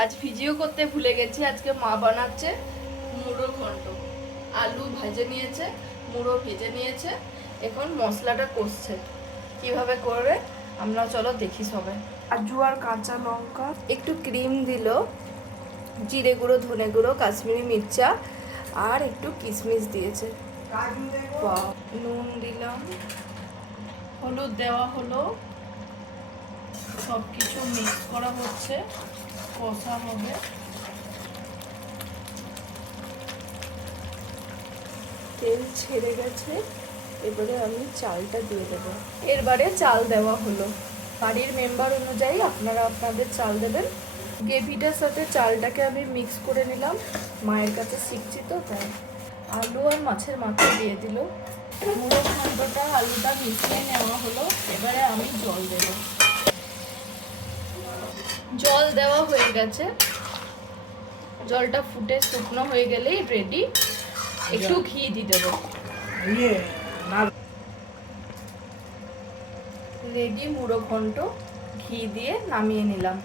আজ ভিডিও করতে ভুলে গেছি। আজকে মা বানাচ্ছে মুড়ো ঘন্ট। আলু ভেজে নিয়েছে, মুড়ো ভেজে নিয়েছে, এখন মশলাটা কষছে। কিভাবে করবে আমরা চলো দেখি সবাই। কাজু আর কাঁচা লঙ্কা, একটু ক্রিম দিল, জিরে গুঁড়ো, ধনে গুঁড়ো, কাশ্মীরি মির্চা আর একটু কিশমিশ দিয়েছে। নুন দিলাম, হলুদ দেওয়া হলো, সব কিছু মিক্স করা হচ্ছে, কষা হবে। তেল ছেড়ে গেছে, এবারে আমি চালটা দিয়ে দেবো। এরবারে চাল দেওয়া হলো। বাড়ির মেম্বার অনুযায়ী আপনারা আপনাদের চাল দেবেন। গ্রেভিটার সাথে চালটাকে আমি মিক্স করে নিলাম, মায়ের কাছে শিখছি তো তাই। আলু আর মাছের মাথা দিয়ে দিল। মুড়ো ঘন্টটা আলুটা মিশিয়ে নেওয়া হলো। এবারে আমি জল দেব। জল দেওয়া হয়ে গেছে, জলটা ফুটে শুকনো হয়ে গেলেই রেডি। একটু ঘি দিয়ে দেবো। রেডি মুড়ো ঘন্ট, ঘি দিয়ে নামিয়ে নিলাম।